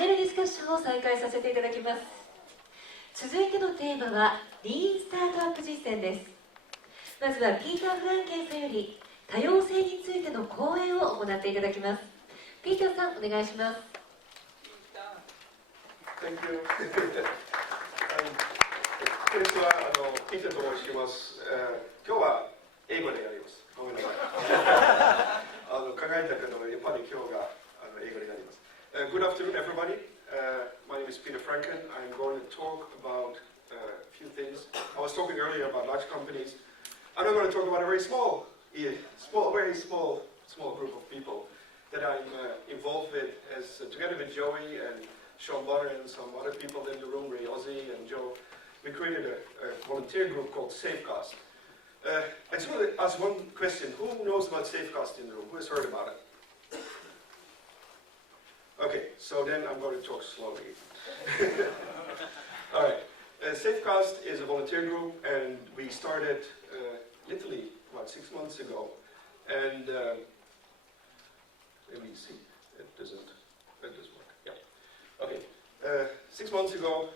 ネルディスカッションを再開させていただきます。続いてのテーマはリーンスタートアップ実践です。まずはピーター・フランケンさんより多様性についての講演を行っていただきます。ピーターさん、お願いします。Thank you. こんにちは、ピーターと申します。今日は英語でやります。ごめんなさい。考えたけど、やっぱり今日が英語になります。Good afternoon, everybody. My name is Pieter Franken. I'm going to talk about a few things. I was talking earlier about large companies. And I'm going to talk about a very small group of people that I'm involved with, together with Joey and Sean Bonner and some other people in the room, Ray Ozzie and Joe. We created a volunteer group called Safecast. I just want to ask one question. Who knows about Safecast in the room? Who has heard about it? Okay, so then I'm going to talk slowly. All right. Safecast is a volunteer group, and we started literally about 6 months ago. And let me see. It does work. Yeah. Okay. 6 months ago,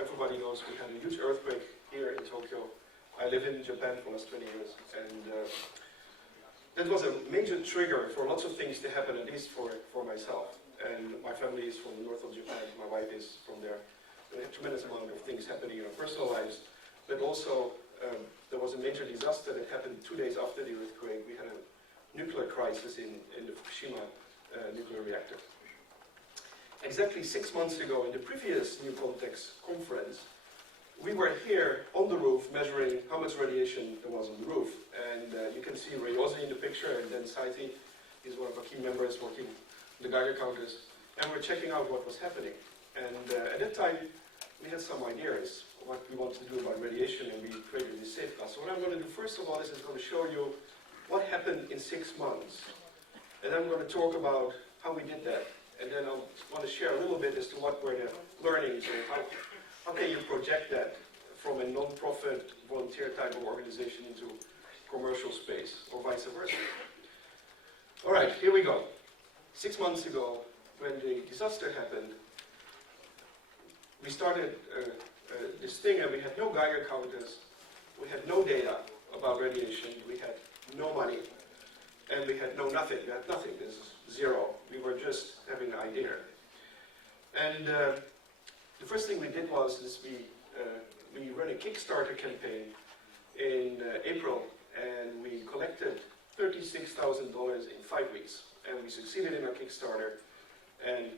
everybody knows we had a huge earthquake here in Tokyo. I live in Japan for the last 20 years, and that was a major trigger for lots of things to happen, at least for myself. And my family is from the north of Japan. My wife is from there. There are a tremendous amount of things happening in our personal lives, but also there was a major disaster that happened 2 days after the earthquake. We had a nuclear crisis in the Fukushima nuclear reactor. Exactly 6 months ago, in the previous New Context conference, we were here on the roof measuring how much radiation there was on the roof. And you can see Ray Ozzie in the picture, and then Saiti is one of our key members working the Geiger counters. And we're checking out what was happening. And at that time, we had some ideas what we wanted to do about radiation, and we created this Safecast. So what I'm going to do first of all is I'm going to show you what happened in 6 months. And then I'm going to talk about how we did that. And then I want to share a little bit as to what were the learnings and how can you project that from a non-profit volunteer type of organization into commercial space or vice versa. All right, here we go. 6 months ago, when the disaster happened, we started this thing, and we had no Geiger counters, we had no data about radiation, we had no money, and we had nothing. We had nothing. This is zero. We were just having an idea. And the first thing we did was we ran a Kickstarter campaign in April, and we collected $36,000 in 5 weeks. And we succeeded in our Kickstarter, and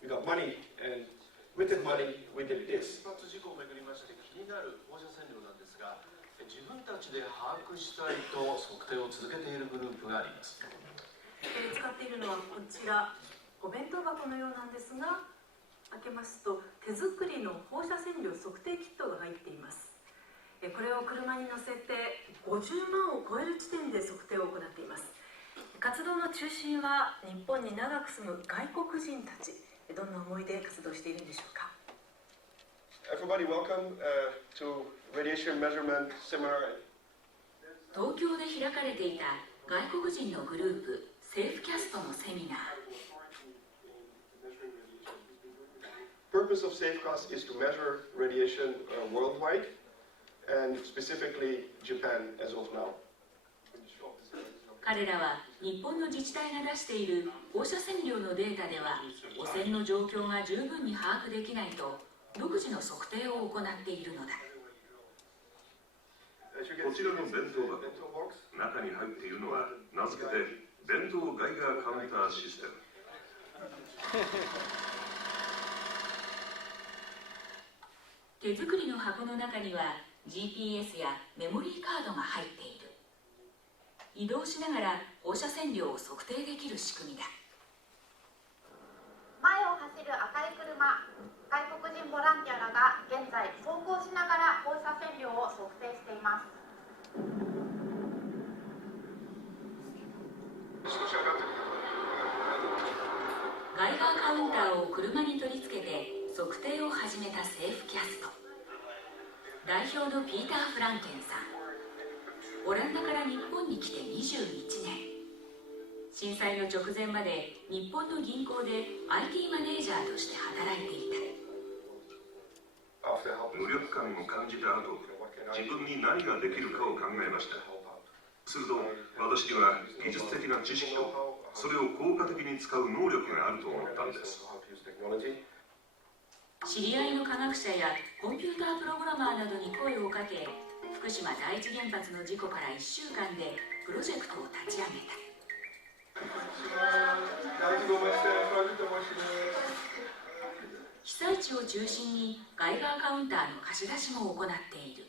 we got money, and with that money, we did this. 自分たちで把握したいと測定を続けているグループがあります。使っているのはこちら、お弁当箱のようなんですが、開けますと手作りの放射線量測定キットが入っています。これを車に乗せて50万を超える地点で測定を行っています。活動の中心は日本に長く住む外国人たち。どんな思いで活動しているんでしょうか。Everybody welcome to radiation measurement seminar. 東京で開かれていた外国人のグループセーフキャストのセミナー。Purpose of Safecast is to measure radiation worldwide, and specifically Japan as of now. 彼らは日本の自治体が出している放射線量のデータでは汚染の状況が十分に把握できないと独自の測定を行っているのだ。こちらの弁当箱、中に入っているのは名付けて弁当ガイガーカウンターシステム。手作りの箱の中には GPS やメモリーカードが入っている。移動しながら放射線量を測定できる仕組みだ。前を走る赤い車、外国人ボランティアらが現在走行しながら放射線量を測定しています。ガイガーカウンターを車に取り付けて測定を始めたセーフキャスト。代表のピーター・フランケンさん。オランダから日本に来て21年。震災の直前まで日本の銀行で IT マネージャーとして働いていた。無力感を感じた後、自分に何ができるかを考えました。すると私には技術的な知識とそれを効果的に使う能力があると思ったんです。知り合いの科学者やコンピュータープログラマーなどに声をかけ、福島第一原発の事故から1週間でプロジェクトを立ち上げた。被災地を中心にガイガーカウンターの貸し出しも行っている。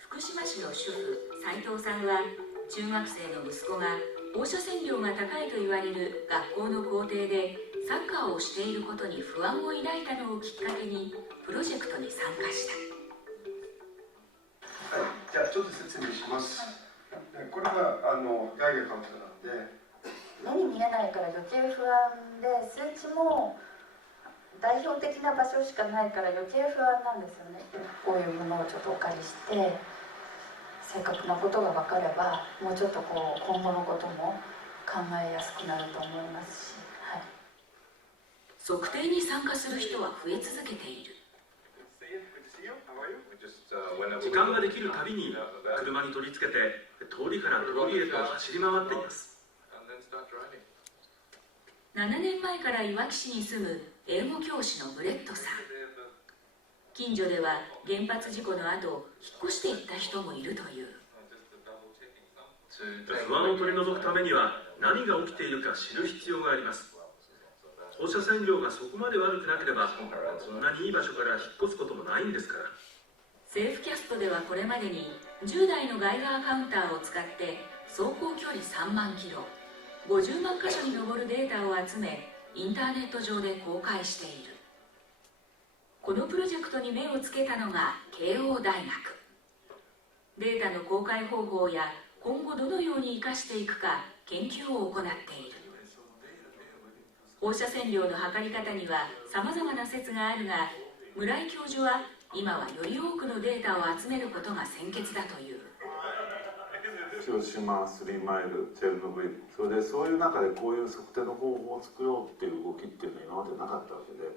福島市の主婦斉藤さんは、中学生の息子が放射線量が高いと言われる学校の校庭でサッカーをしていることに不安を抱いたのをきっかけにプロジェクトに参加した。はい、じゃあちょっと説明します。これはガイガーカウンターなんで、目に見えないから余計不安で、数値も代表的な場所しかないから余計不安なんですよね。こういうものをちょっとお借りして正確なことが分かれば、もうちょっとこう今後のことも考えやすくなると思いますし、はい、測定に参加する人は増え続けている。時間ができるたびに車に取り付けて通りから通りへと走り回っています。7年前からいわき市に住む英語教師のブレットさん。近所では原発事故の後、引っ越していった人もいるという。不安を取り除くためには何が起きているか知る必要があります。放射線量がそこまで悪くなければ、そんなにいい場所から引っ越すこともないんですから。セーフキャストではこれまでに10台のガイガーカウンターを使って走行距離3万キロ、50万箇所に上るデータを集め、インターネット上で公開している。このプロジェクトに目をつけたのが慶応大学。データの公開方法や今後どのように生かしていくか研究を行っている。放射線量の測り方にはさまざまな説があるが、村井教授は今はより多くのデータを集めることが先決だという。広島、スリーマイル、チェルノブイリ、そういう中でこういう測定の方法を作ろうっていう動きっていうのは今までなかったわけで、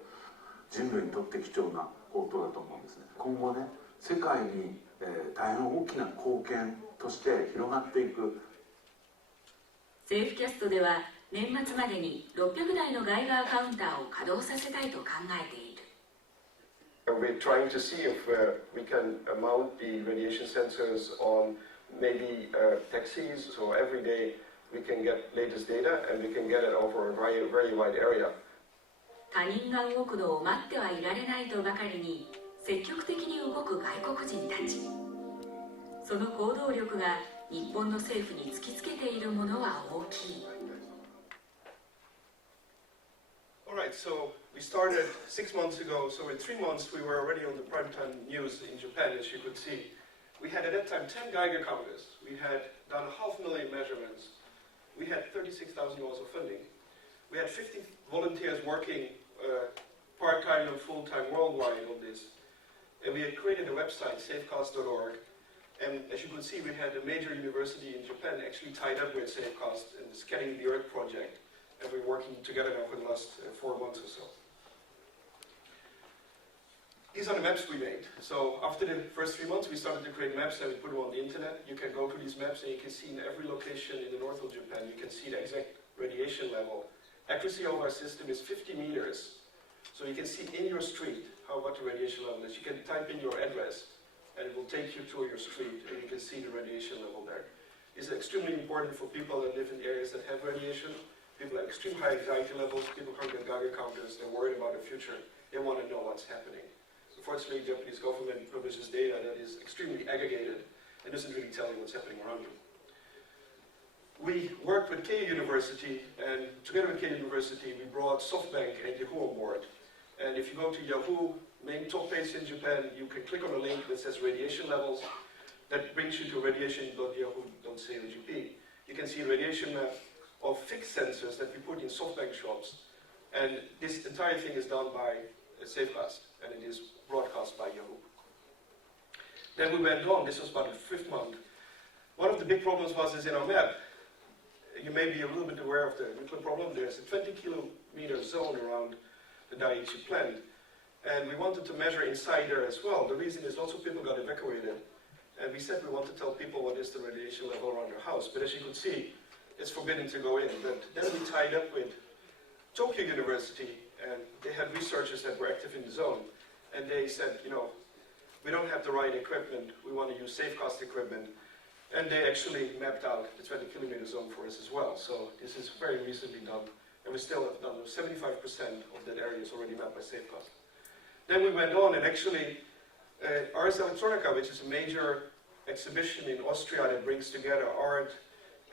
人類にとって貴重なことだと思うんですね。今後ね、世界に、大変大きな貢献として広がっていく。セーフキャストでは年末までに600台のガイガーカウンターを稼働させたいと考えている。We're trying to see if we can mount the radiation sensors on maybe taxis, so every day we can get latest data and we can get it over a very, very wide area. 他人が動くのを待ってはいられないとばかりに積極的に動く外国人たち。その行動力が日本の政府に突きつけているものは大きい。Alright, so we started 6 months ago, so in 3 months we were already on the primetime news in Japan, as you could see. We had at that time 10 Geiger counters. We had done 500,000 measurements. We had $36,000 of funding. We had 50 volunteers working part-time and full-time worldwide on this. And we had created a website, safecast.org. And as you could see, we had a major university in Japan actually tied up with Safecast in the Scanning the Earth project. And we're working together now for the last 4 months or so. These are the maps we made. So after the first 3 months, we started to create maps and we put them on the internet. You can go to these maps and you can see in every location in the north of Japan, you can see the exact radiation level. Accuracy of our system is 50 meters. So you can see in your street what the radiation level is. You can type in your address and it will take you to your street and you can see the radiation level there. This is extremely important for people that live in areas that have radiation. People have extreme high anxiety levels, people can't get Geiger counters, they're worried about the future, they want to know what's happening. Unfortunately, the Japanese government publishes data that is extremely aggregated and doesn't really tell you what's happening around you. We worked with Keio University, and together with Keio University, we brought SoftBank and Yahoo on board. And if you go to Yahoo, main top page in Japan, you can click on a link that says radiation levels. That brings you to radiation.yahoo.co.jp. You can see a radiation map of fixed sensors that we put in SoftBank shops. And this entire thing is done by Safecast, and it is broadcast by Yahoo. Then we went on, this was about the 5th month. One of the big problems was in our map. you may be a little bit aware of the nuclear problem. There's a 20-kilometer zone around the Daiichi plant, and we wanted to measure inside there as well. The reason is lots of people got evacuated, and we said we want to tell people what is the radiation level around their house, but as you could see, it's forbidden to go in. But then we tied up with Tokyo University, and they had researchers that were active in the zone, and they said, you know, we don't have the right equipment, we want to use Safecast equipment, and they actually mapped out the 20-kilometer zone for us as well. So this is very recently done, and we still have done 75% of that area is already mapped by Safecast. Then we went on, and actually Ars Electronica, which is a major exhibition in Austria that brings together art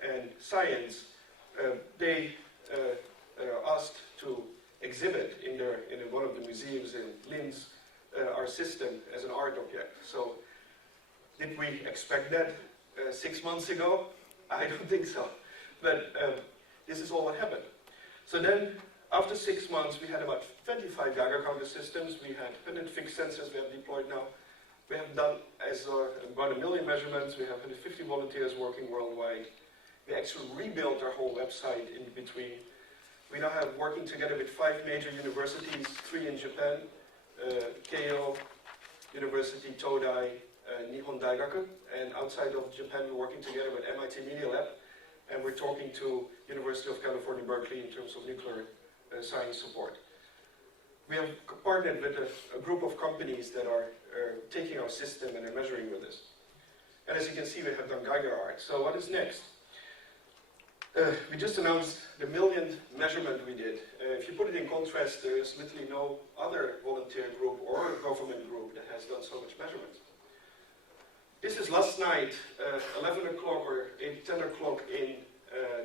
and science, they asked to exhibit in one of the museums in Linz our system as an art object. So did we expect that 6 months ago? I don't think so. But this is all what happened. So then, after 6 months, we had about 25 Geiger counter systems. We had 100 fixed sensors we have deployed now. We have done about 1 million measurements. We have 150 volunteers working worldwide. We actually rebuilt our whole website in between. We now have working together with 5 major universities, 3 in Japan, Keio University, Todai, Nihon Daigaku, and outside of Japan we're working together with MIT Media Lab, and we're talking to University of California, Berkeley in terms of nuclear science support. We have partnered with a group of companies that are taking our system and are measuring with us. And as you can see, we have done Geiger art. So what is next? We just announced the 1,000,000th measurement we did. If you put it in contrast, there is literally no other volunteer group or government group that has done so much measurements. This is last night, 11 o'clock or 10 o'clock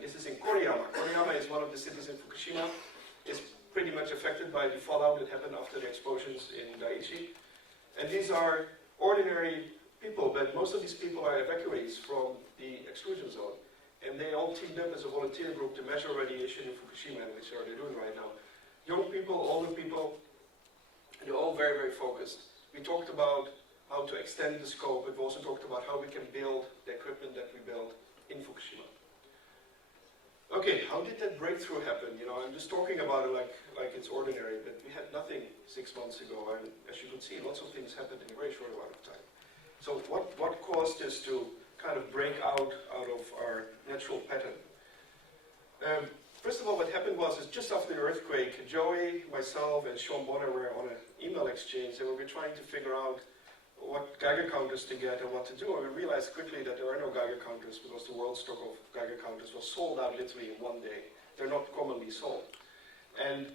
this is in Koriyama. Koriyama is one of the cities in Fukushima. It's pretty much affected by the fallout that happened after the explosions in Daiichi. And these are ordinary people, but most of these people are evacuees from the exclusion zone. And they all teamed up as a volunteer group to measure radiation in Fukushima, which they're doing right now. Young people, older people, they're all very, very focused. We talked about how to extend the scope, but we also talked about how we can build the equipment that we built in Fukushima. Okay, how did that breakthrough happen? You know, I'm just talking about it like it's ordinary, but we had nothing 6 months ago, and as you could see, lots of things happened in a very short amount of time. So what caused us to kind of break out of our natural pattern? First of all, what happened was just after the earthquake, Joey, myself, and Sean Bonner were on an email exchange, and we were trying to figure out what Geiger counters to get and what to do, and we realized quickly that there are no Geiger counters because the world stock of Geiger counters was sold out literally in one day. They're not commonly sold. And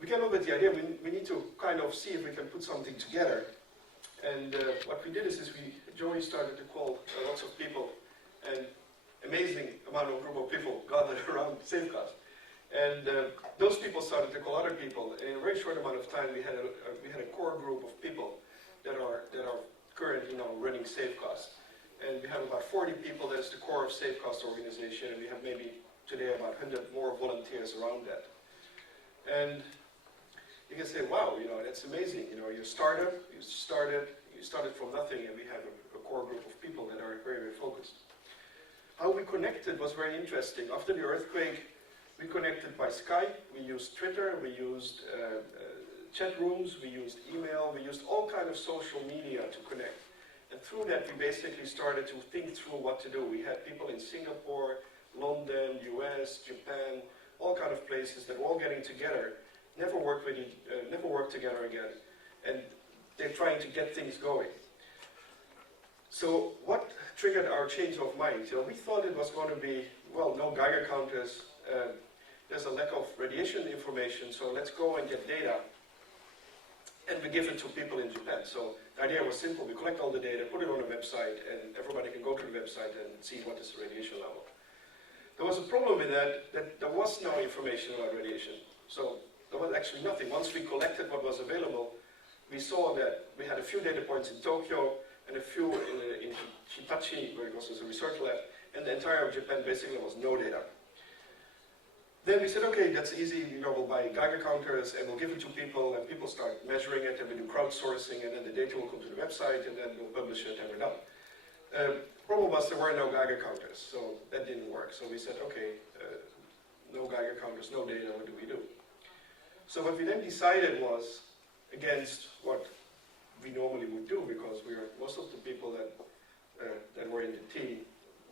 we came up with the idea we need to kind of see if we can put something together. And what we did is Joey started to call lots of people, and amazing amount of group of people gathered around Safecast. And those people started to call other people, and in a very short amount of time we had a core group of people that are currently now running Safecast. And we have about 40 people that is the core of Safecast organization, and we have maybe today about 100 more volunteers around that. And you can say, wow, you know, that's amazing. You know, you started from nothing, and we have a core group of people that are very, very focused. How we connected was very interesting. After the earthquake, we connected by Skype, we used Twitter, we used chat rooms, we used email, we used all kind of social media to connect. And through that, we basically started to think through what to do. We had people in Singapore, London, US, Japan, all kind of places that were all getting together, never worked together again, and they're trying to get things going. So what triggered our change of mind? You know, we thought it was going to be, well, no Geiger counters, there's a lack of radiation information, so let's go and get data. And we give it to people in Japan. So the idea was simple. We collect all the data, put it on a website, and everybody can go to the website and see what is the radiation level. There was a problem with that there was no information about radiation. So there was actually nothing. Once we collected what was available, we saw that we had a few data points in Tokyo and a few in Hitachi, where it was a research lab, and the entire of Japan basically was no data. Then we said, okay, that's easy, you know, we'll buy Geiger counters and we'll give it to people, and people start measuring it, and we do crowdsourcing, and then the data will come to the website, and then we'll publish it, and we're done. Problem was there were no Geiger counters, so that didn't work. So we said, okay, no Geiger counters, no data, what do we do? So what we then decided was against what we normally would do, because most of the people that were in the team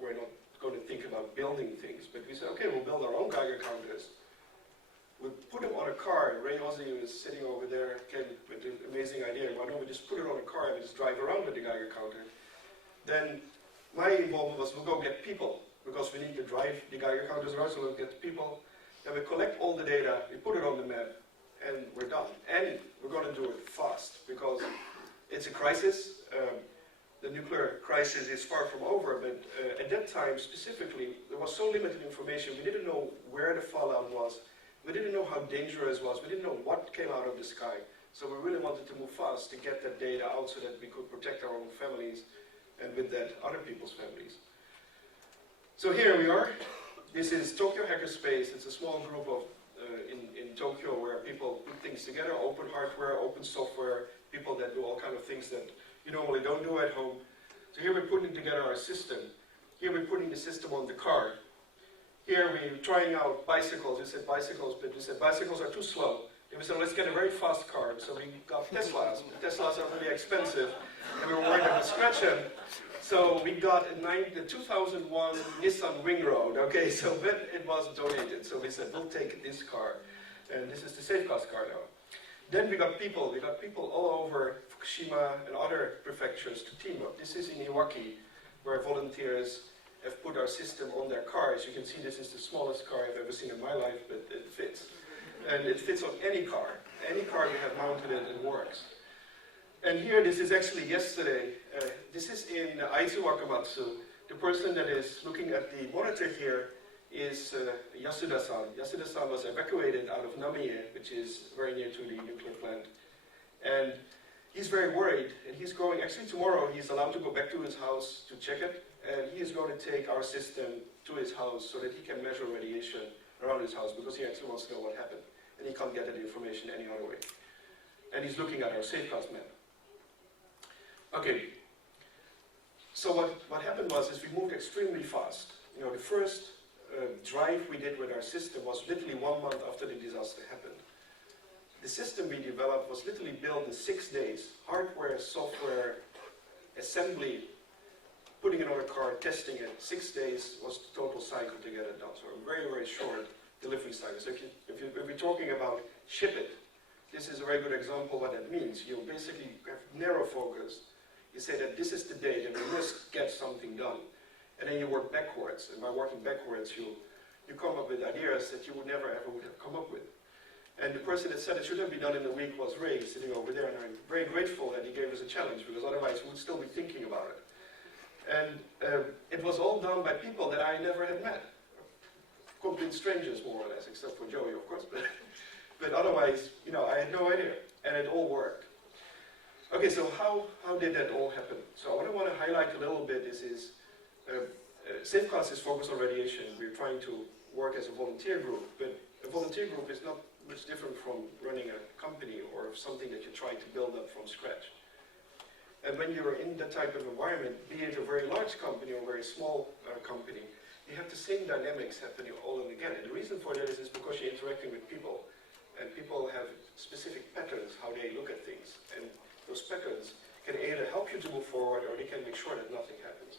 were not going to think about building things. But we said, okay, we'll build our own Geiger counters. We'll put them on a car. Ray Ozzie, who is sitting over there, came with an amazing idea. Why don't we just put it on a car and just drive around with the Geiger counter? Then my involvement was, we'll go get people, because we need to drive the Geiger counters around, so we'll get the people. Then we collect all the data, we put it on the map, and we're done. And we're going to do it fast, because it's a crisis. The nuclear crisis is far from over, but at that time specifically, there was so limited information. We didn't know where the fallout was. We didn't know how dangerous it was. We didn't know what came out of the sky. So we really wanted to move fast to get that data out so that we could protect our own families, and with that, other people's families. So here we are. This is Tokyo Hackerspace. It's a small group of in Tokyo where people put things together, open hardware, open software, people that do all kinds of things that you normally don't do at home. So here we're putting together our system. Here we're putting the system on the car. Here we're trying out bicycles. We said bicycles, but we said bicycles are too slow. And we said, let's get a very fast car. So we got Teslas. The Teslas are really expensive, and we were worried about scratch them. So we got a 2001 Nissan Wingroad. Okay, so but it was donated. So we said, we'll take this car. And this is the Safecast car now. Then we got people. We got people all over Fukushima and other prefectures to team up. This is in Iwaki, where volunteers have put our system on their cars. You can see this is the smallest car I've ever seen in my life, but it fits. And it fits on any car. Any car we have mounted it, it works. And here, this is actually yesterday. This is in Aizu Wakamatsu. The person that is looking at the monitor here is Yasuda-san. Yasuda-san was evacuated out of Namie, which is very near to the nuclear plant. And he's very worried, and he's going, actually tomorrow, he's allowed to go back to his house to check it, and he is going to take our system to his house so that he can measure radiation around his house, because he actually wants to know what happened, and he can't get that information any other way. And he's looking at our Safecast map. Okay, so what happened was we moved extremely fast. You know, the first drive we did with our system was literally 1 month after the disaster happened. The system we developed was literally built in 6 days. Hardware, software, assembly, putting it on a car, testing it. 6 days was the total cycle to get it done. So a very, very short delivery cycle. So if we're talking about ship it, this is a very good example of what that means. You basically have narrow focus. You say that this is the date and we must get something done. And then you work backwards. And by working backwards, you come up with ideas that you would never ever would have come up with. And the person that said it should have been done in a week was Ray, sitting over there. And I'm very grateful that he gave us a challenge, because otherwise we would still be thinking about it. And it was all done by people that I never had met. Complete strangers, more or less, except for Joey, of course. But otherwise, you know, I had no idea. And it all worked. Okay, so how did that all happen? So what I want to highlight a little bit is Safecast is focused on radiation. We're trying to work as a volunteer group, but a volunteer group is not much different from running a company or something that you try to build up from scratch. And when you're in that type of environment, be it a very large company or a very small company, you have the same dynamics happening all and again. And the reason for that is because you're interacting with people, and people have specific patterns how they look at things. And those patterns can either help you to move forward, or they can make sure that nothing happens.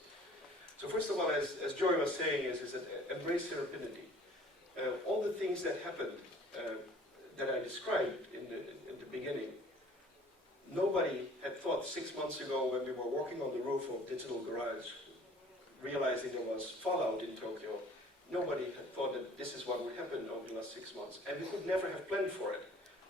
So first of all, as Joy was saying, is that embrace serendipity. All the things that happened that I described in the beginning, nobody had thought 6 months ago when we were walking on the roof of Digital Garage, realizing there was fallout in Tokyo. Nobody had thought that this is what would happen over the last 6 months, and we could never have planned for it.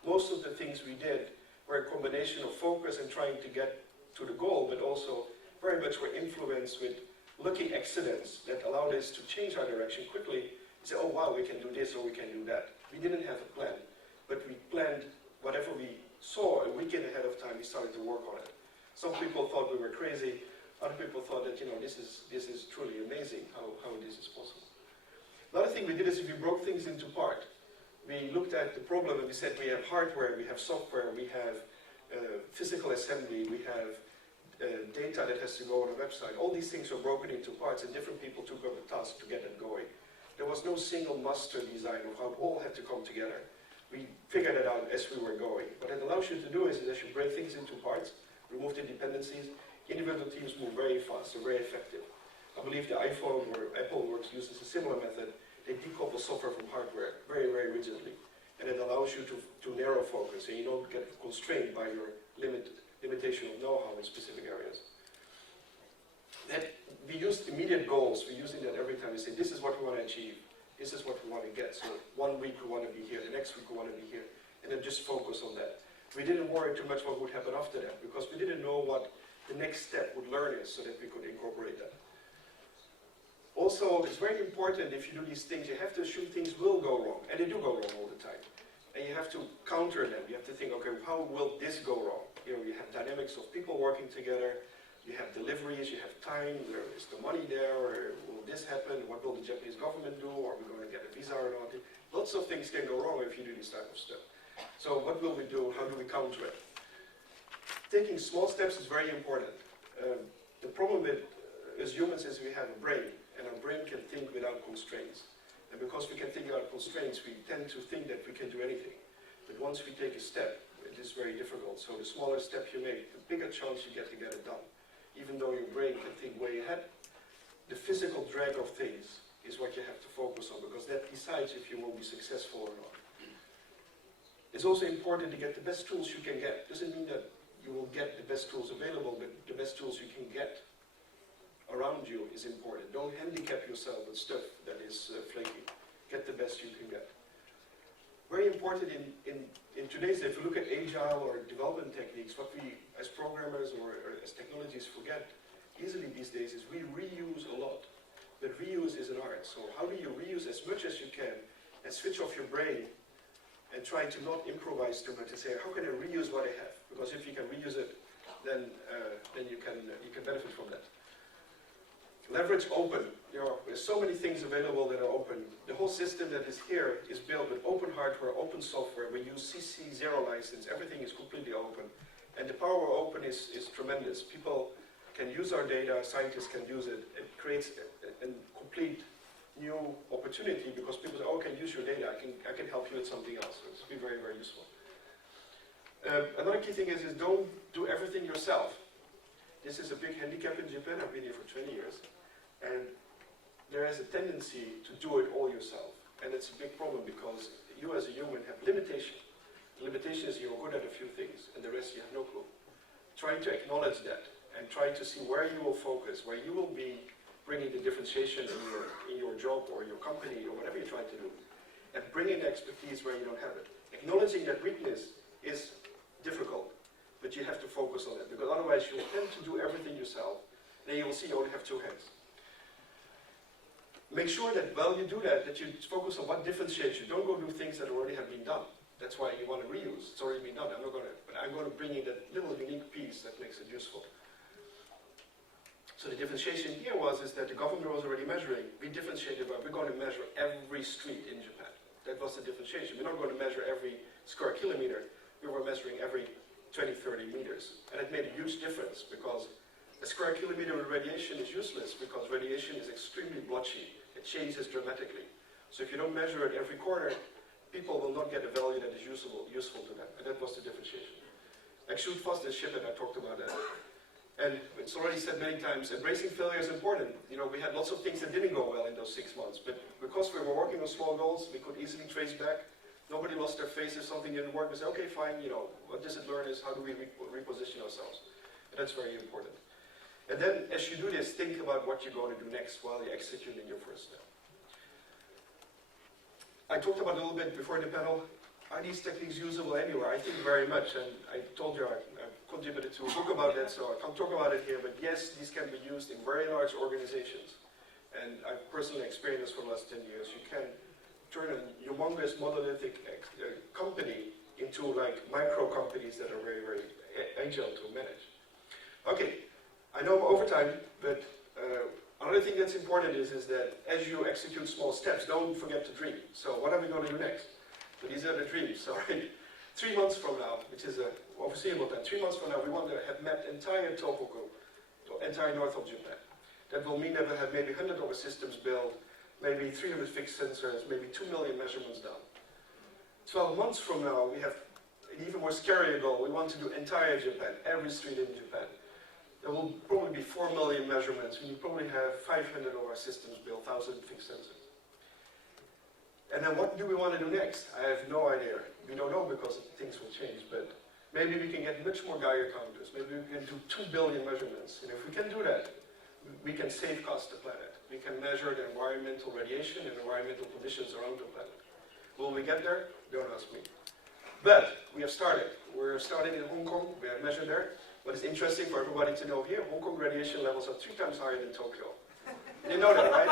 Most of the things we did were a combination of focus and trying to get to the goal, but also very much were influenced with lucky accidents that allowed us to change our direction quickly and say, oh wow, we can do this or we can do that. We didn't have a plan, but we planned whatever we saw a weekend ahead of time. We started to work on it. Some people thought we were crazy. Other people thought that, you know, this is truly amazing how this is possible. Another thing we did is we broke things into part. We looked at the problem and we said we have hardware, we have software, we have physical assembly, we have data that has to go on a website. All these things are broken into parts, and different people took up the task to get it going. There was no single master design of how it all had to come together. We figured it out as we were going. What it allows you to do is as you break things into parts, remove the dependencies, individual teams move very fast, they're very effective. I believe the iPhone or Apple Works uses a similar method. They decouple software from hardware very, very rigidly. And it allows you to narrow focus, and you don't get constrained by your limitation of know-how in specific areas. We used immediate goals. We're using that every time we say, this is what we want to achieve. This is what we want to get. So 1 week we want to be here, the next week we want to be here. And then just focus on that. We didn't worry too much what would happen after that, because we didn't know what the next step would learn is, so that we could incorporate that. Also, it's very important if you do these things, you have to assume things will go wrong. And they do go wrong all the time. And you have to counter them. You have to think, okay, how will this go wrong? You know, you have dynamics of people working together. You have deliveries, you have time, where is the money there, or will this happen, what will the Japanese government do, are we going to get a visa or not? Lots of things can go wrong if you do this type of stuff. So what will we do, how do we counter it? Taking small steps is very important. The problem with as humans is we have a brain, and our brain can think without constraints. And because we can think without constraints, we tend to think that we can do anything. But once we take a step, it is very difficult. So the smaller step you make, the bigger chance you get to get it done. Even though your brain can think way ahead, the physical drag of things is what you have to focus on, because that decides if you will be successful or not. It's also important to get the best tools you can get. Doesn't mean that you will get the best tools available, but the best tools you can get around you is important. Don't handicap yourself with stuff that is flaky. Get the best you can get. Very important in today's day, if you look at agile or development techniques, what we as programmers or as technologies forget easily these days is we reuse a lot. But reuse is an art. So how do you reuse as much as you can and switch off your brain and try to not improvise too much and say, how can I reuse what I have? Because if you can reuse it, then you can benefit from that. Leverage open. There's so many things available that are open. The whole system that is here is built with open hardware, open software. We use CC0 license. Everything is completely open. And the power of open is tremendous. People can use our data, scientists can use it. It creates a complete new opportunity because people say, oh, I can use your data. I can help you with something else. So it's been very, very useful. Another key thing is don't do everything yourself. This is a big handicap in Japan. I've been here for 20 years. And there is a tendency to do it all yourself. And it's a big problem because you as a human have limitation. The limitation is you're good at a few things and the rest you have no clue. Trying to acknowledge that and trying to see where you will focus, where you will be bringing the differentiation in your job or your company or whatever you're trying to do. And bringing the expertise where you don't have it. Acknowledging that weakness is difficult, but you have to focus on it because otherwise you will tend to do everything yourself. Then you will see you only have two hands. Make sure that while you do that you focus on what differentiates you. Don't go do things that already have been done. That's why you want to reuse. It's already been done. But I'm going to bring in that little unique piece that makes it useful. So the differentiation here is that the government was already measuring. We differentiated, but we're going to measure every street in Japan. That was the differentiation. We're not going to measure every square kilometer. We were measuring every 20, 30 meters. And it made a huge difference because a square kilometer of radiation is useless because radiation is extremely blotchy. It changes dramatically. So if you don't measure it every corner, people will not get a value that is useful to them. And that was the differentiation. Like shoot fast and ship it, I talked about that. And it's already said many times, embracing failure is important. We had lots of things that didn't go well in those 6 months. But because we were working on small goals, we could easily trace back. Nobody lost their face if something didn't work. We said, okay, fine, what does it learn is how do we reposition ourselves? And that's very important. And then, as you do this, think about what you're going to do next while you're executing your first step. I talked about it a little bit before the panel. Are these techniques usable anywhere? I think very much, and I told you I've contributed to a book about that, so I can't talk about it here, but yes, these can be used in very large organizations. And I've personally experienced this for the last 10 years. You can turn a humongous monolithic company into like micro companies that are very, very agile to manage. Okay. I know I'm over time, but another thing that's important is that as you execute small steps, don't forget to dream. So what are we going to do next? So these are the dreams, sorry. 3 months from now, which is a foreseeable time, 3 months from now, we want to have mapped entire Tohoku, the entire north of Japan. That will mean that we'll have maybe 100 of our systems built, maybe 300 fixed sensors, maybe 2 million measurements done. 12 months from now, we have an even more scary goal. We want to do entire Japan, every street in Japan. There will probably be 4 million measurements, and you probably have 500 of our systems built, 1,000 fixed sensors. And then what do we want to do next? I have no idea. We don't know because things will change, but maybe we can get much more Geiger counters. Maybe we can do 2 billion measurements. And if we can do that, we can safecast the planet. We can measure the environmental radiation and environmental conditions around the planet. Will we get there? Don't ask me. But we have started. We're starting in Hong Kong. We have measured there. What is interesting for everybody to know here, Hong Kong radiation levels are 3 times higher than Tokyo. You know that, right?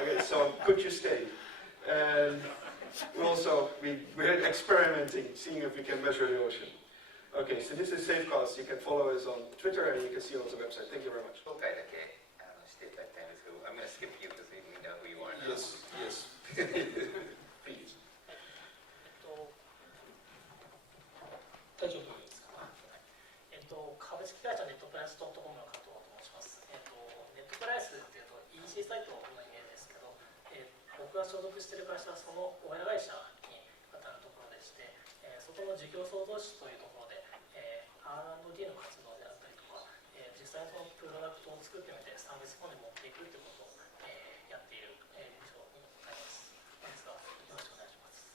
Okay, so could you stay? And we're experimenting, seeing if we can measure the ocean. Okay, so this is Safecast. You can follow us on Twitter and you can see it on the website. Thank you very much. I'm going to skip you because we know who you are now. Yes, yes. Please. 大丈夫ですか。株式会社ネットプライス .com の加藤と申します。ネットプライスっていうと EC サイトのイメージですけど、僕が所属している会社はその親会社に当たるところでして、そこの事業創造主というところで、R&D の活動であったりとか、実際にそのプロダクトを作ってみてサービスまで持っていくということを、やっている部署になります。ですが、よろしくお願いします。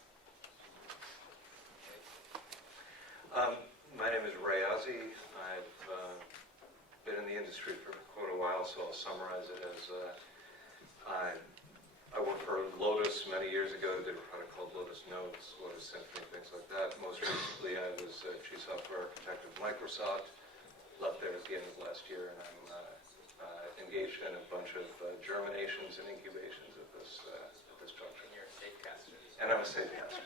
My name is Ray Ozzie. I've been in the industry for quite a while, so I'll summarize it as I worked for Lotus many years ago, did a product called Lotus Notes, Lotus Symphony, things like that. Most recently, I was Chief Software Architect of Microsoft, left there at the end of last year, and I'm engaged in a bunch of germinations and incubations at this juncture. You're a Safecaster. And I'm a Safecaster.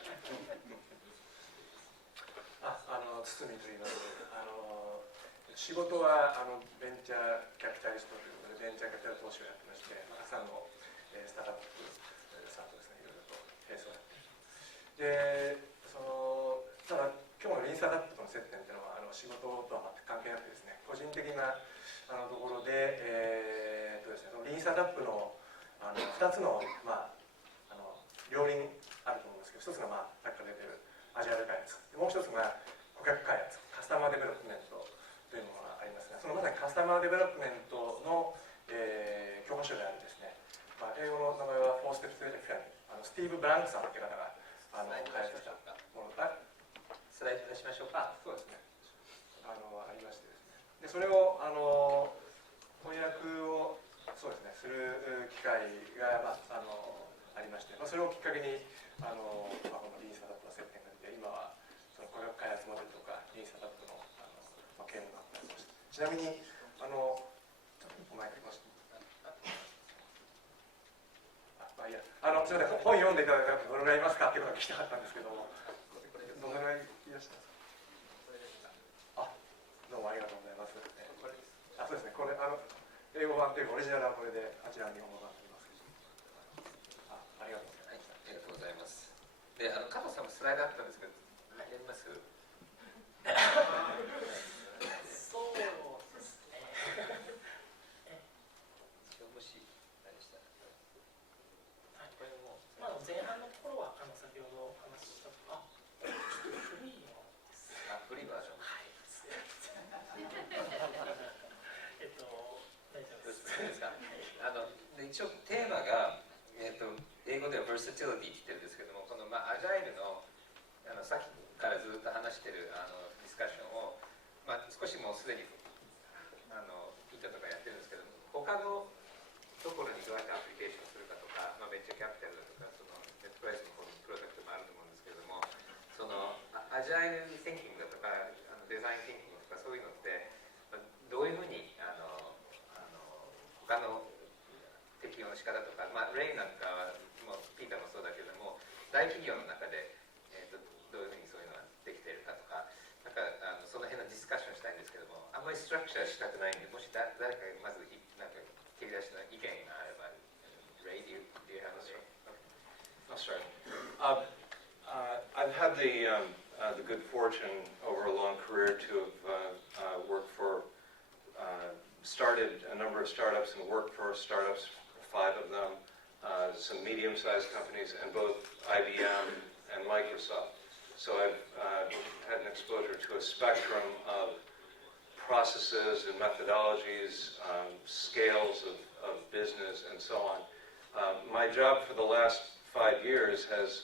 堤と言います。仕事はベンチャーキャピタリストということでベンチャーキャピタル投資をやってまして、たくさんのスタートアップさんとですね、いろいろと並走をやっています。で、ただ今日のリーンスタートアップとの接点というのは仕事とは全く関係なくてですね、個人的なところで、ですね、そのリーンスタートアップの2つの両輪あると思うんですけど、1つがさっきから出てるアジャイル開発、もう1つが顧客開発、カスタマーデベロップメントというものがありますが、そのまさにカスタマーデベロップメントの、教科書であるですね、英語の名前は4 Steps to Effect、スティーブ・ブランクさんという方が開発したものだ。スライド出しましょうか。そうですね。ありましてですね。でそれを翻訳をそうですねする機会がありまして、それをきっかけにこのリーンスタートアップの接点が出て、今はその顧客開発モデルとかリーンスタートアップの経営があったりします。ちなみにお前がいました。いやすみません、本読んでいただいたらどのぐらいいますかっていうことが聞きたかったんですけども、どのぐらいいらっしゃいますか。どうもありがとうございます。そうですね、これ英語版というかオリジナルはこれで、あちらに日本語版ありますけど。ありがとうございます。ありがとうございます。で、加藤さんもスライドあったんですけど、やります？そうですね。もし何でしたら。これも前半のところは先ほどお話しした古いものです。古いバージョン。はい。大丈夫です。そうですか。一応テーマが英語では versatility って言ってるんですけども、このアジャイルのさっきからずっと話してるディスカッションを少しもうすでにピーターとかやってるんですけども、他のところにどうやってアプリケーションするかとか、ベンチャーキャピタルだとか、そのネットプライスの方のプロダクトもあると思うんですけれども、そのアジャイルシンキングだとかデザインシンキングとかそういうのってどういうふうに他の適用の仕方とか、レイなんかはもうピーターもそうだけれども、大企業の中で、どういうふうにそういうのができているかとか、その辺のディスカッションしたいんですけども、あんまりストラクチャーしたくないんで、もし誰かまず切り出しの意見があれば、Ray, do you have a start? I'll start. I've had the the good fortune over a long career to have worked for, started a number of startups and worked for startups, 5 of them, some medium-sized companies, and both IBM and Microsoft. So I've had an exposure to a spectrum of processes and methodologies, scales of business, and so on. My job for the last 5 years has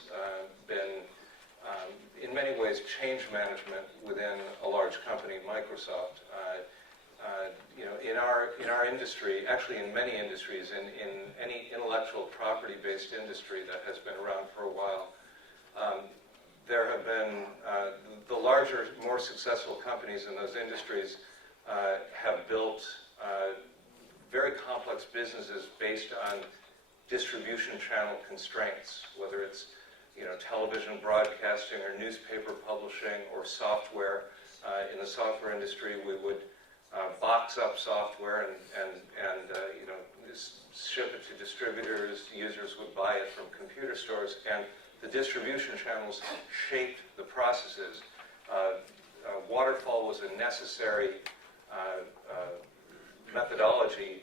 been, in many ways, change management within a large company, Microsoft. In our industry, actually in many industries, in any intellectual property-based industry that has been around for a while, there have been the larger, more successful companies in those industries have built very complex businesses based on distribution channel constraints, whether it's television broadcasting or newspaper publishing or software. In the software industry, we would box up software and ship it to distributors. Users would buy it from computer stores, and the distribution channels shaped the processes. Waterfall was a necessary methodology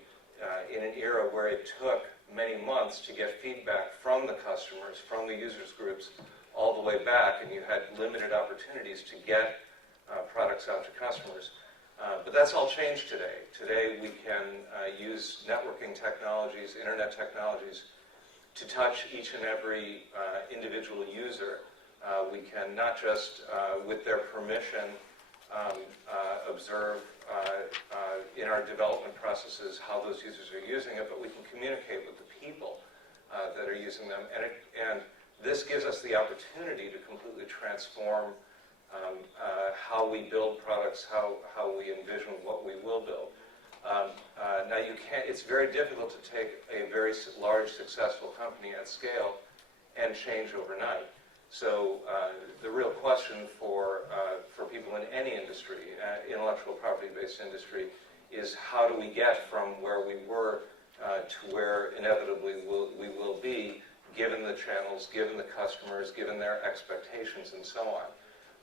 in an era where it took many months to get feedback from the customers, from the users groups, all the way back, and you had limited opportunities to get products out to customers. But that's all changed today. Today we can use networking technologies, internet technologies, to touch each and every individual user. We can not just, with their permission, observe in our development processes how those users are using it, but we can communicate with the people that are using them. And this gives us the opportunity to completely transform how we build products, how we envision what we will build. Now it's very difficult to take a very large, successful company at scale and change overnight. So the real question for people in any industry, intellectual property-based industry, is how do we get from where we were to where inevitably we will be, given the channels, given the customers, given their expectations, and so on.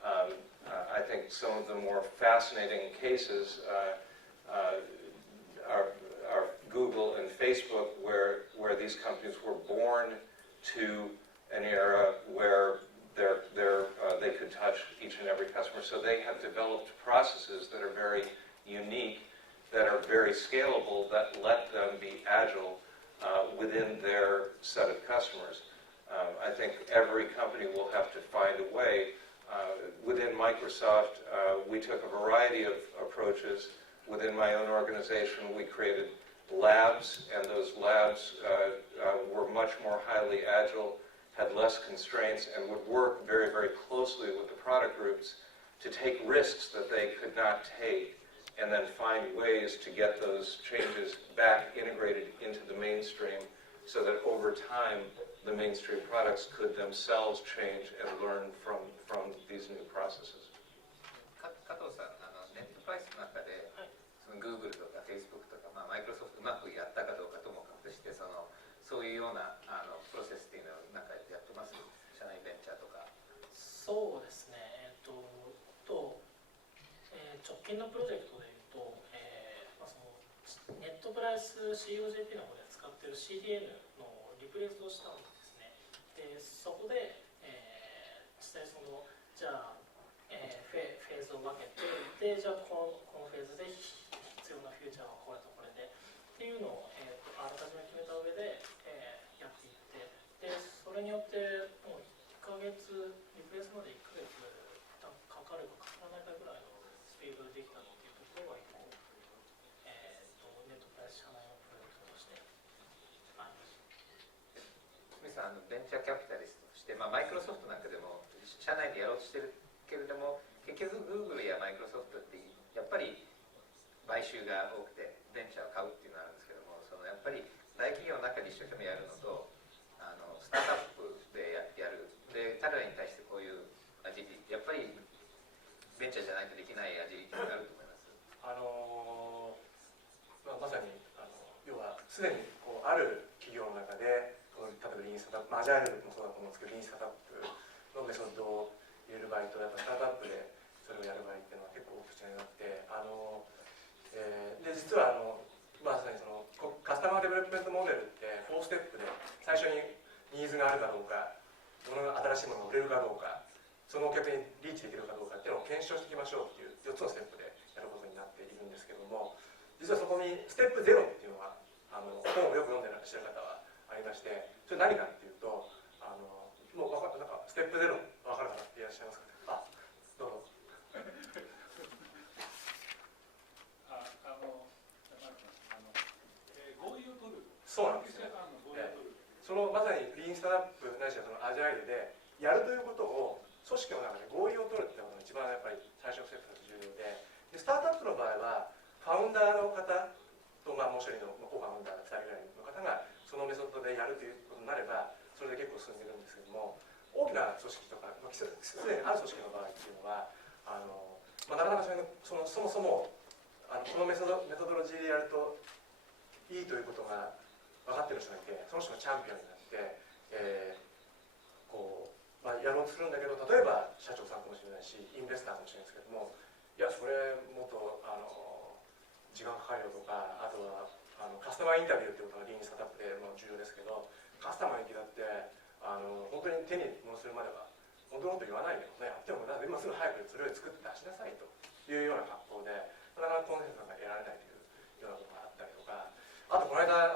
I think some of the more fascinating cases are Google and Facebook, where these companies were born to an era where they could touch each and every customer. So they have developed processes that are very unique, that are very scalable, that let them be agile within their set of customers. I think every company will have to find a way. Within Microsoft, we took a variety of approaches. Within my own organization, we created labs, and those labs were much more highly agile, had less constraints, and would work very, very closely with the product groups to take risks that they could not take, and then find ways to get those changes back integrated into the mainstream, so that over time the mainstream products could themselves change and learn from these new processes. 加藤さん、ネットプライスの中で、Google とか Facebook とか、Microsoft うまくやったかどうかともかくして、そういうようなプロセスっていうのをなんかやってます？社内ベンチャーとか。そうですね。直近のプロジェクトでいうと、ネットプライス COJP の方で使っている CDN のリプレイスをしたんですね。で、そこで、実際じゃあ、フェーズを分けて、で、じゃあこのフェーズで必要なフューチャーはこれとこれでっていうのを、あらかじめ決めた上で、やっていって、で、それによってもう1ヶ月、リプレイスまで1ヶ月かかるかかからないかぐらいのスピードでできたのっていうところが一個、ネットプライス社内のプロジェクトとしてあります。つみさん、ベンチャーキャピタリストとして、マイクロソフトなんかでも社内でやろうとしてるけれども、結局 Google やマイクロソフトってやっぱり買収が多くてベンチャーを買うっていうのがあるんですけども、やっぱり大企業の中で一生懸命やるのとスタートアップでやるで、彼らに対してこういう味やっぱりベンチャーじゃないとできない味があると思います。まさに要はすでにある企業の中で例えばリーンスタートアップ、アジャイルもそうだと思うんですけど、リーンスタートアップのメソッドを入れる場合合とやっぱスタートアップでそれをやる場合っていうのは結構大きなになって、で実はまさにそのカスタマーデベロップメントモデルって4ステップで最初にニーズがあるかどうか、新しいものが売れるかどうか、そのお客にリーチできるかどうかっていうのを検証していきましょうっていう4つのステップでやることになっているんですけども、実はそこにステップ0っていうのが本をよく読んでらっしゃる方はありまして、それ何かっていうともうなんかステップ0分かる方っていらっしゃいますかね。あ、どうぞ。合意を取る。そうなんですね。そのまさにリーンスタートアップないしはそのアジャイルでやるということを組織の中で合意を取るっていうのが一番やっぱり最初のステップとして重要で、スタートアップの場合はファウンダーの方と、もう一人のコファウンダー2人ぐらいの方がそのメソッドでやるということになればそれで結構進んでるんですけども、大きな組織とかすでにある組織の場合っていうのはなかなかそもそもこのメソドロジーでやるといいということが分かってる人がいて、その人がチャンピオンになって、やろうとするんだけど、例えば社長さんかもしれないしインベスターかもしれないですけども、いやそれもっと時間かかるよとか、あとはカスタマーインタビューっていうことがリーンスタートアップで重要ですけど、カスタマーにだって本当に手に物するまでは本当のこと言わないけどね、やっても今すぐ早くそれを作って出しなさいというような格好でなかなかコンセンサスが得られないというようなことがあったりとか、あとこの間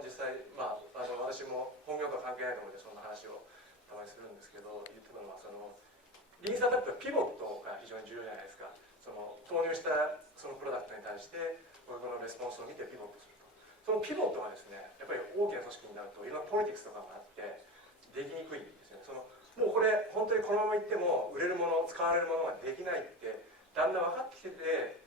実際、私も本業とは関係ないところでそんな話をたまにするんですけど、言ってたのはリーンスタートアップはピボットが非常に重要じゃないですか。投入したそのプロダクトに対してこのレスポンスを見てピボットすると、そのピボットがですねやっぱり大きな組織になるといろんなポリティクスとかがあってできにくいんですよね。もうこれ本当にこのままいっても売れるもの、使われるものができないってだんだん分かってきてて、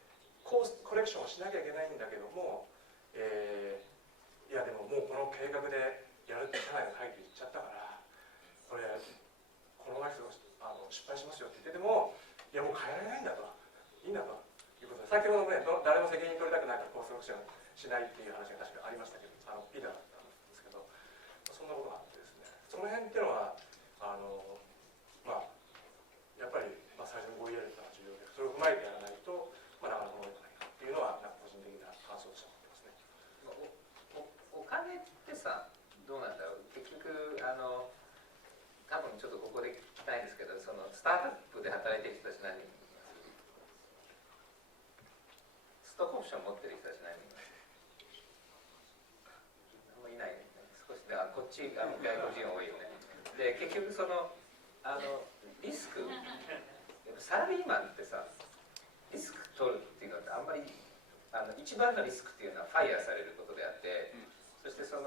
コレクションをしなきゃいけないんだけども、いやでももうこの計画でやるって社内の会議で言っちゃったから、この会社失敗しますよって言ってても、いやもう変えられないんだと、いいんだということで、先ほどね誰も責任取りたくないからコースオプションしないっていう話が確かにありましたけど、ピーターだったんですけど、そんなことがあってですね、その辺っていうのはやっぱり最初に合意やるっていうのは重要で、それを踏まえてやらないとなかなか思えないかっていうのは個人的な感想として思ってますね。お金ってさ、どうなんだろう、結局多分ちょっとここで聞きたいんですけど、スタートアップで働いてる人たち何人います？ストックオプション持ってる人たち何人います？あんまりいないね。少しでこっち外国人多いよね。で結局リスク、サラリーマンってさ、リスク取るっていうのってあんまり一番のリスクっていうのはファイヤーされることであって、そしてスタ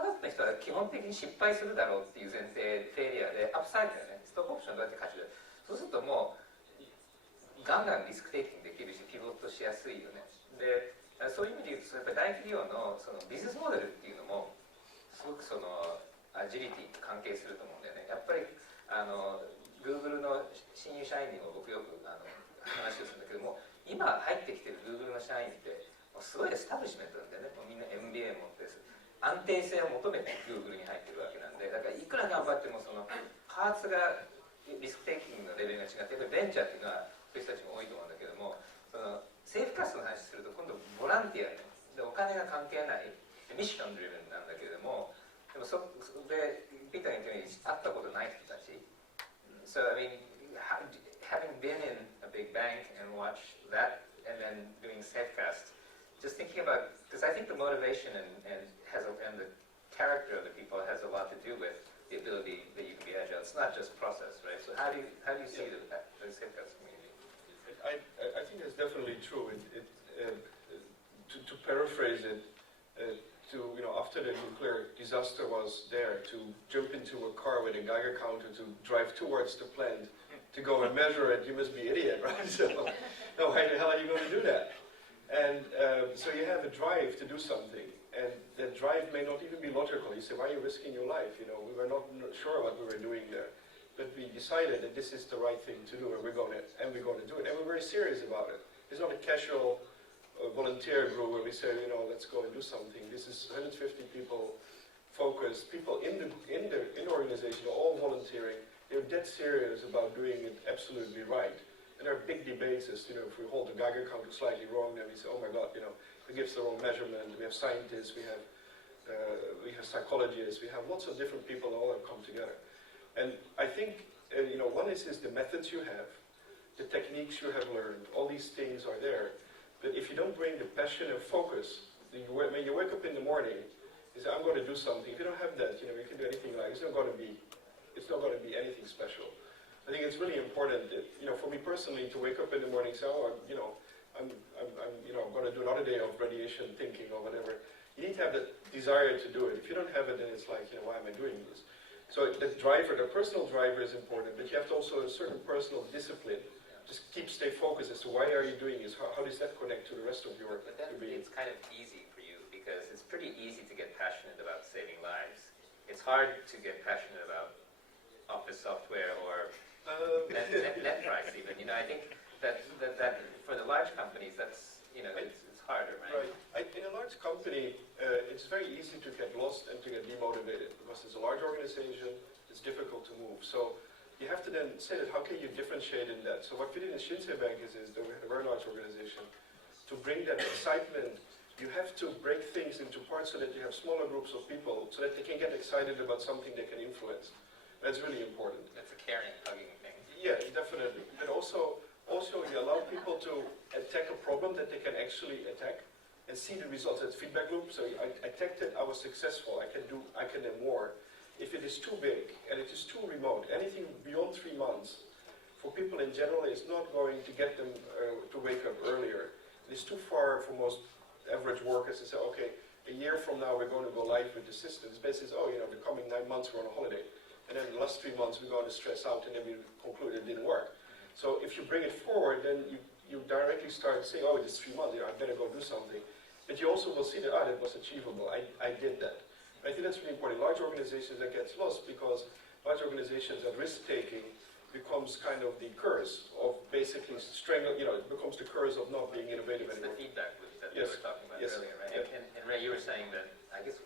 ートアップの人は基本的に失敗するだろうっていう前提フェイリアでアップサイドだよね。ストックオプションどうやって勝ちだ。そうするともうガンガンリスクテイキングできるしピボットしやすいよね。でそういう意味で言うとやっぱり大企業のビジネスモデルっていうのもすごくアジリティと関係すると思うんだよね。やっぱりGoogle の新入社員にも僕よく話をするんだけども、今入ってきてる Google の社員ってすごいエスタブリッシュメントなんだよね。もうみんな MBA 持って安定性を求めて Google に入ってるわけなんで、だからいくら頑張ってもパーツがリスクテイキングのレベルが違って、やっぱりベンチャーっていうのはそういう人たちも多いと思うんだけども、セーフカストの話すると今度ボランティアでお金が関係ないミッションドリブンなんだけれども、でもでピーターが言ったように会ったことない人たち。So I mean, having been in a big bank and watched that, and then doing Safecast, just thinking about, because I think the motivation and the character of the people has a lot to do with the ability that you can be agile. It's not just process, right? So how do you see the Safecast community? I think that's definitely true. To paraphrase it, after the nuclear disaster was there, to jump into a car with a Geiger counter to drive towards the plant to go and measure it, you must be idiot, right? So, no, why the hell are you going to do that? And so you have a drive to do something, and that drive may not even be logical. You say, why are you risking your life? We were not sure what we were doing there, but we decided that this is the right thing to do, and we're going to do it, and we're very serious about it. It's not a casual volunteer group where we say, let's go and do something. This is 150 people focused, people in the organization are all volunteering, they're dead serious about doing it absolutely right. And there are big debates as, if we hold the Geiger counter slightly wrong, then we say, oh my God, it gives the wrong measurement. We have scientists, we have psychologists, we have lots of different people all have come together. And I think, one is the methods you have, the techniques you have learned, all these things are there. But if you don't bring the passion and focus, when you wake up in the morning, you say, I'm going to do something. If you don't have that, you can do anything like it's not going to be anything special. I think it's really important that, for me personally, to wake up in the morning and say, oh, I'm going to do another day of radiation thinking or whatever. You need to have that desire to do it. If you don't have it, then it's like, why am I doing this? So the personal driver is important, but you have to also a certain personal discipline. Just stay focused as to why are you doing this? How does that connect to the rest of your being? It's kind of easy for you because it's pretty easy to get passionate about saving lives. It's hard to get passionate about office software or net price even. I think that for the large companies, that's it's harder, right? Right. In a large company, it's very easy to get lost and to get demotivated because it's a large organization. It's difficult to move. So you have to then say that how can you differentiate in that? So what we did in Shinsei Bank is that we had a very large organization. To bring that excitement, you have to break things into parts so that you have smaller groups of people so that they can get excited about something they can influence. That's really important. That's a caring, hugging thing. Yeah, definitely. But also you allow people to attack a problem that they can actually attack and see the results. It's feedback loop. So I attacked it, I was successful. I can do more. If it is too big and it is too remote, anything beyond 3 months, for people in general, is not going to get them to wake up earlier. It is too far for most average workers to say, okay, a year from now we're going to go live with the system. It's basically, the coming 9 months we're on a holiday. And then the last 3 months we're going to stress out and then we conclude it didn't work. So if you bring it forward, then you directly start saying, oh, it's 3 months, I better go do something. But you also will see that, that was achievable, I did that. I think that's really important. Large organizations that gets lost because large organizations at risk-taking becomes kind of the curse of basically it becomes the curse of not being innovative anymore. It's the feedback loop that we were talking about earlier, right? Yeah. And Ray, you were saying that, I guess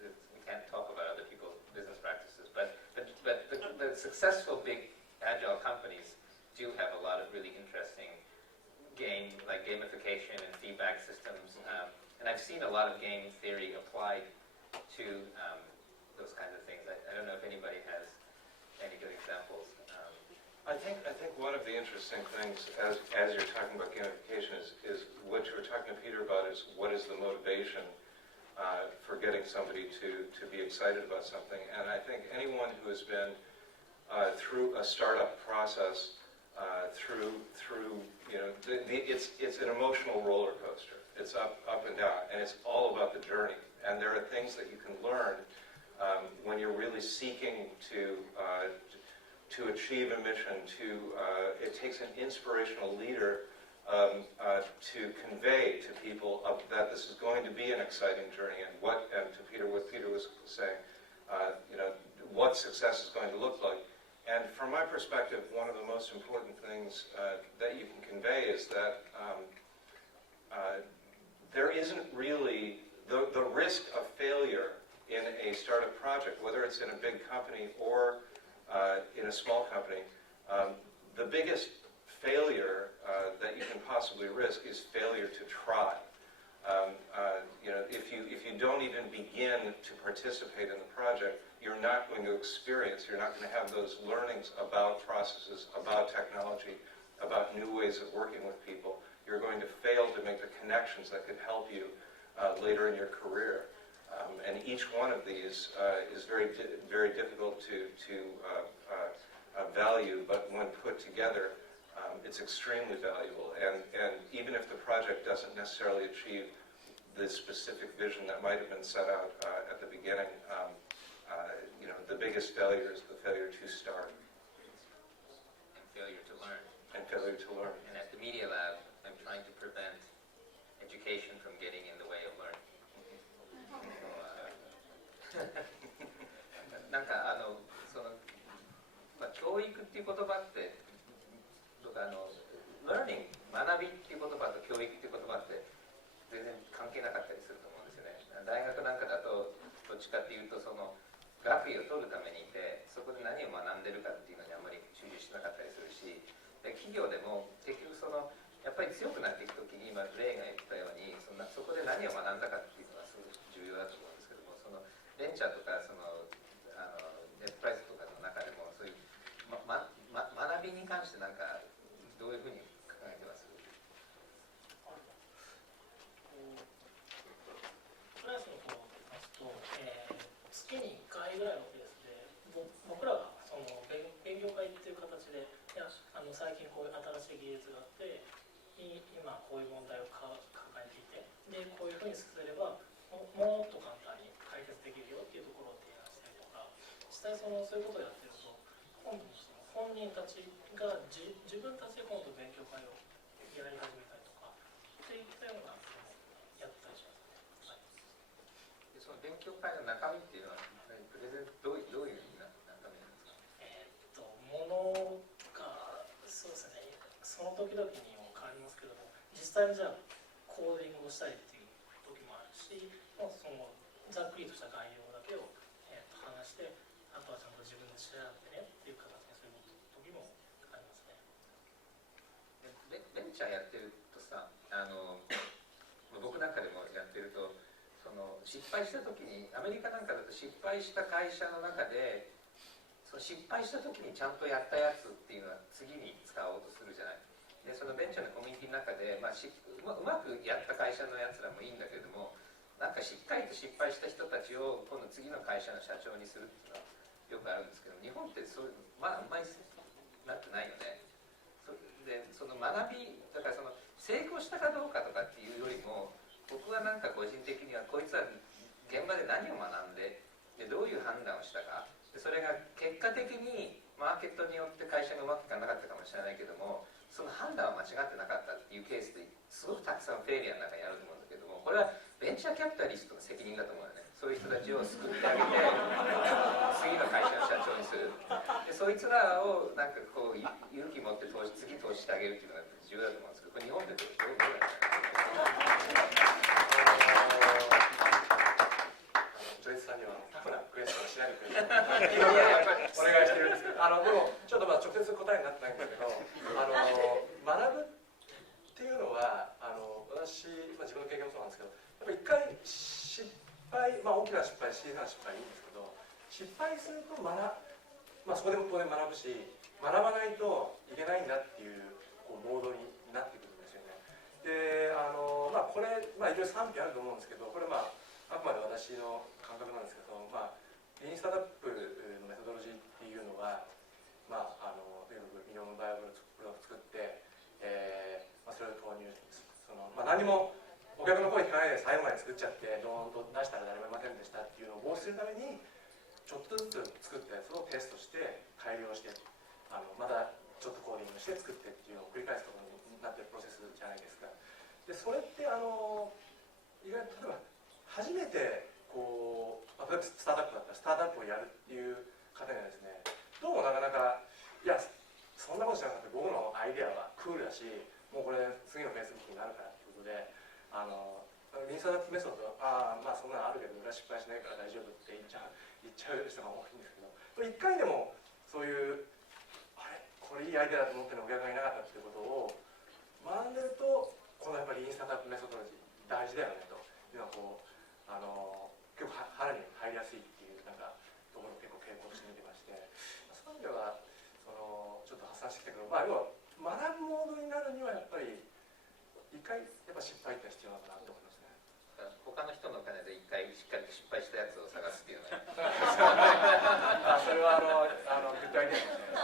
we can't talk about other people's business practices, but the successful big agile companies do have a lot of really interesting gamification and feedback systems. And I've seen a lot of game theory applied to those kinds of things. I don't know if anybody has any good examples. I think one of the interesting things as you're talking about gamification is what you were talking to Peter about is what is the motivation for getting somebody to be excited about something. And I think anyone who has been through a startup process, it's an emotional roller coaster. It's up and down, and it's all about the journey. And there are things that you can learn when you're really seeking to achieve a mission. It takes an inspirational leader to convey to people that this is going to be an exciting journey, and what Peter was saying, what success is going to look like. And from my perspective, one of the most important things that you can convey is that there isn't really the risk of failure in a startup project, whether it's in a big company or in a small company. The biggest failure that you can possibly risk is failure to try. If you don't even begin to participate in the project, you're not going to experience, you're not going to have those learnings about processes, about technology, about new ways of working with people. You're going to fail to make the connections that could help you later in your career. And each one of these is very difficult to value, but when put together, it's extremely valuable. And even if the project doesn't necessarily achieve the specific vision that might have been set out at the beginning, the biggest failure is the failure to start. And failure to learn. And failure to learn. And at the Media Lab, I'm trying to prevent education from getting in the way of learning. なんか教育っていう言葉ってとかlearning 学びっていう言葉と教育っていう言葉って全然関係なかったりすると思うんですよね。大学なんかだとどっちかっていうと学位を取るためにいてそこで何を学んでるかっていうのにあ企業でも結局やっぱり強くなっていくときに今レイが言ったようにそこで何を学んだかっていうのはすごく重要だと思うんですけども、ベンチャーとかネットプライスとかの中でもそういう、学びに関してなんかどういうふうに考えてます？プライスの方を見ますと、月に1回ぐらいのペースで僕らが勉強会っていう形で最近こういう新しい技術があって今こういう問題を抱えていて、でこういうふうに進めればもっと簡単に解決できるよっていうところを提案したりとか、実際そういうことをやってると今度本人たちが自分たちで今度勉強会をやり始めたりとかっていったようなやったりしますね。でその勉強会の中身っていうのはプレゼントどういう中身なんですか？ものがそうですね、その時々にも変わりますけども、実際にじゃあコーディングをしたりっていう時もあるし、ざっくりとした概要だけを、話して、あとはちゃんと自分で調べてねっていう形にする時もありますね。ベンチャーやってるとさ、僕なんかでもやってると失敗した時に、アメリカなんかだと失敗した会社の中で失敗した時にちゃんとやったやつっていうのは次に使おうとするじゃない。でそのベンチャーのコミュニティの中で、うまくやった会社のやつらもいいんだけれども、なんかしっかりと失敗した人たちを今度次の会社の社長にするっていうのはよくあるんですけど、日本ってそういうあんまりなってないよね。で学びだから成功したかどうかとかっていうよりも、僕はなんか個人的にはこいつは現場で何を学んでどういう判断をしたか、でそれが結果的にマーケットによって会社がうまくいかなかったかもしれないけども、その判断は間違ってなかったっていうケースですごくたくさんフェイリアの中にあると思うんだけども、これはベンチャーキャピタリストの責任だと思うよね。そういう人たちを救ってあげて次の会社の社長にする。でそいつらをなんかこう勇気持って次投資してあげるっていうのが重要だと思うんですけど、これ日本でどうなんですか？ジョイスさんにはタフなクエスチョンをしないでくれるお願いしてるんですけど、でもちょっと直接答えになってないんですけど、学ぶっていうのは私、自分の経験もそうなんですけど、やっぱり一回失敗、大きな失敗、小さな失敗いいんですけど、失敗するとそこでも当然学ぶし、学ばないといけないんだっていうモードになってくるんですよね。でこれ、いろいろ賛否あると思うんですけど、これあくまで私の感覚なんですけど、リーンスタートアップのメソドロジーっていうのは、とにかくミニマムバイアブルプロダクトを作って、それを投入何もお客の声聞かないで最後まで作っちゃってドーンと出したら誰もいませんでしたっていうのを防止するために、ちょっとずつ作ったやつをテストして改良して、またちょっとコーディングして作ってっていうのを繰り返すことになってるプロセスじゃないですか。でそれって意外と例えば初めて例えばスタートアップだったらスタートアップをやるっていう方にはですね、どうもなかなかそんなことしなかった、僕のアイデアはクールだし、もうこれ次のフェイスブックになるからってことで、リンスタートアップメソッドそんなのあるけど俺は失敗しないから大丈夫って言っちゃう人が多いんですけど、一回でもそういうこれいいアイデアだと思ってるお客がいなかったっていうことを学んでると、このやっぱりインスタートアップメソドロジー大事だよねというのは結構腹に入りやすいっていうところを結構傾向して見てまして、そういう意味ではちょっと発散してきたけど、要は学ぶモードになるにはやっぱり一回やっぱ失敗って必要なのかなと思いますね。他の人のお金で一回しっかりと失敗したやつを探すっていうのはそれは具体的ですね。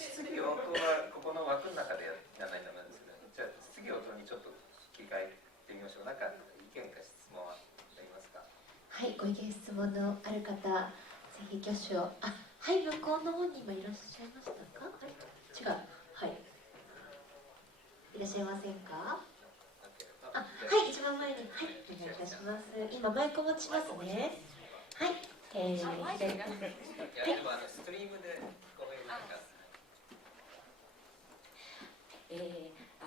質疑応答はここの枠の中でやらないとダメなんですけど、じゃあ質疑応答にちょっと切り替えてみましょう。なんか意見か質問はありますか？はい、ご意見質問のある方、ぜひ挙手を。はい、向こうの方に今いらっしゃいましたか？違う。はい。いらっしゃいませんか？はい、一番前に、はい、お願いいたします。今マイク持ちますね。はい、左手。はい。ストリームでごめんなさい。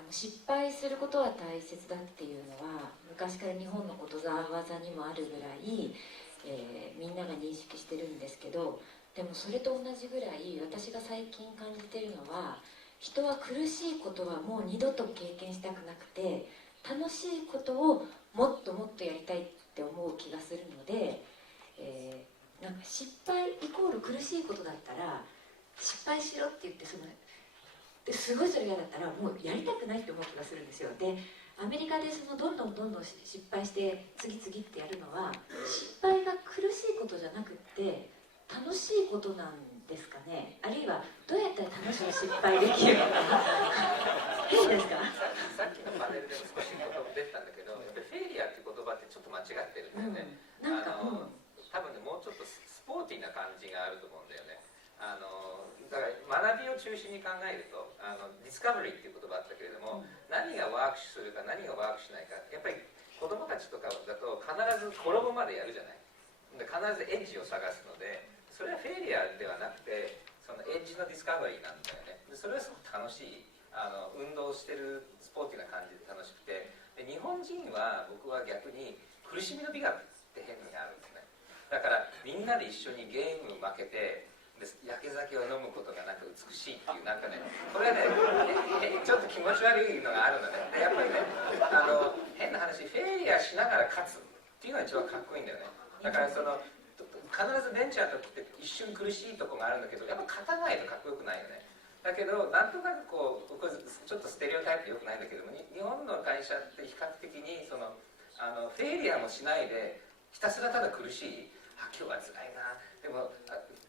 失敗することは大切だっていうのは昔から日本のことざわざにもあるぐらい、みんなが認識してるんですけど、でもそれと同じぐらい私が最近感じてるのは、人は苦しいことはもう二度と経験したくなくて、楽しいことをもっともっとやりたいって思う気がするので、なんか失敗イコール苦しいことだったら失敗しろって言って、すごいそれ嫌だったらもうやりたくないって思う気がするんですよ。でアメリカでどんどん失敗して次々ってやるのは、失敗が苦しいことじゃなくって楽しいことなんですかね。あるいはどうやったら楽しく失敗できるのかな。どうですか？さっきのパネルでも少し言葉出てたんだけど、やっぱりフェイリアっていう言葉ってちょっと間違ってるんだよね。なんか多分ね、もうちょっとスポーティーな感じがあると思うんだよね。だから学びを中心に考えると、ディスカバリーっていう言葉あったけれども、何がワークするか何がワークしないか、やっぱり子供たちとかだと必ず転ぶまでやるじゃない。で必ずエッジを探すので、それはフェイリアではなくて、そのエッジのディスカバリーなんだよね。でそれはすごく楽しい、運動してるスポーティーな感じで楽しくて、で日本人は僕は逆に苦しみの美学って変にあるんですね。だからみんなで一緒にゲーム負けて焼け酒を飲むことがなんか美しいっていう、なんかね、これはねちょっと気持ち悪いのがあるのね。でやっぱりね、変な話、フェイリアしながら勝つっていうのが一番かっこいいんだよね。だから必ずベンチャーの時って一瞬苦しいとこがあるんだけど、やっぱ勝たないとかっこよくないよね。だけどなんとなくこう、ちょっとステレオタイプよくないんだけども、日本の会社って比較的にフェイリアもしないでひたすらただ苦しい、今日は辛いな、でも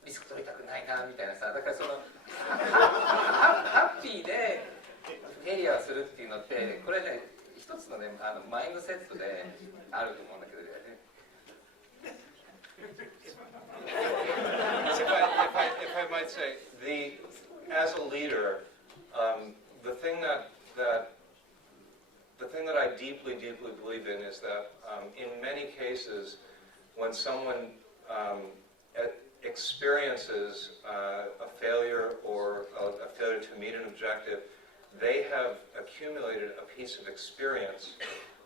リスク取りたくないなみたいなさ、だからハッピーでフェイリアをするっていうのって、これね一つのねマインドセットであると思うんだけどね。If I might say, as a leader, the thing that I deeply believe in is that in many cases, when someone experiences a failure or a failure to meet an objective, they have accumulated a piece of experience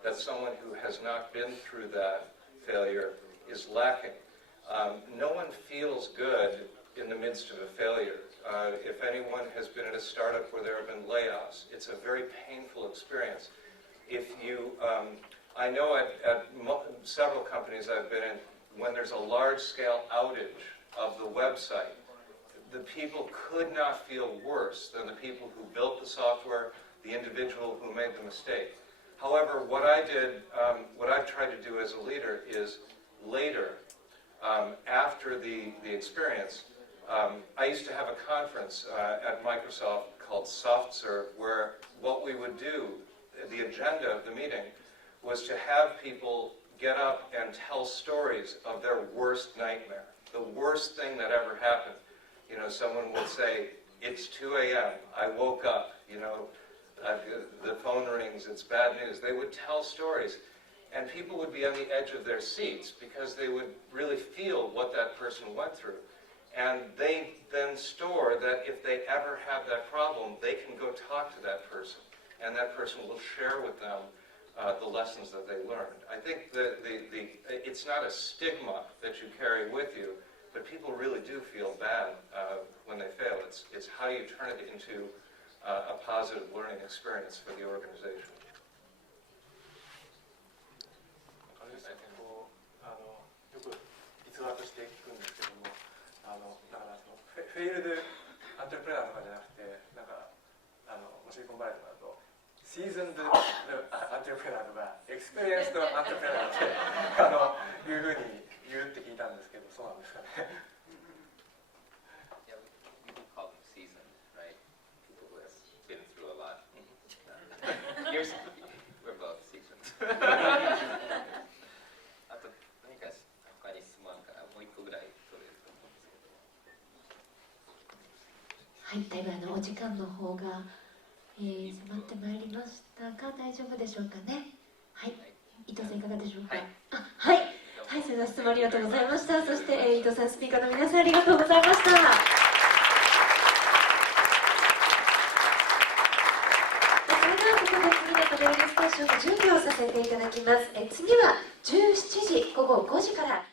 that someone who has not been through that failure is lacking. No one feels good in the midst of a failure. If anyone has been at a startup where there have been layoffs, it's a very painful experience. If you, I know at several companies I've been in, when there's a large-scale outage of the website, the people could not feel worse than the people who built the software, the individual who made the mistake. However, what I've tried to do as a leader is later, after the experience, I used to have a conference at Microsoft called SoftServe, where what we would do, the agenda of the meeting, was to have people get up and tell stories of their worst nightmare, the worst thing that ever happened. You know, someone would say, it's 2 a.m., I woke up, you know, the phone rings, it's bad news. They would tell stories, and people would be on the edge of their seats because they would really feel what that person went through. And they then store that if they ever have that problem, they can go talk to that person, and that person will share with them the lessons that they learned. I think that it's not a stigma that you carry with you, but people really do feel bad when they fail. It's how you turn it into a positive learning experience for the organization. よく逸話として聞くんですけども、だからフェイルドアントレプレナーとかじゃなくて、なんかシリコンバレーとかだとシーズンドアントレプレナーとかエクスペリエンスドアントレプレナーっていうふうに言うって聞いたんですけど、そうなんですかね。Yeah, we call them seasoned, right? People who have been through a lot. We're both seasoned. あと何か他に質問あるからもう一個ぐらい取れると思うんですけど。はい、だいぶお時間の方が、迫ってまいりましたが、大丈夫でしょうかね。はい、伊藤さんいかがでしょうか。はい、はい、それでは質問ありがとうございました。そして、伊藤さん、スピーカーの皆さんありがとうございました。それではここで次のパネルディスカッションの準備をさせていただきます。次は17時午後5時から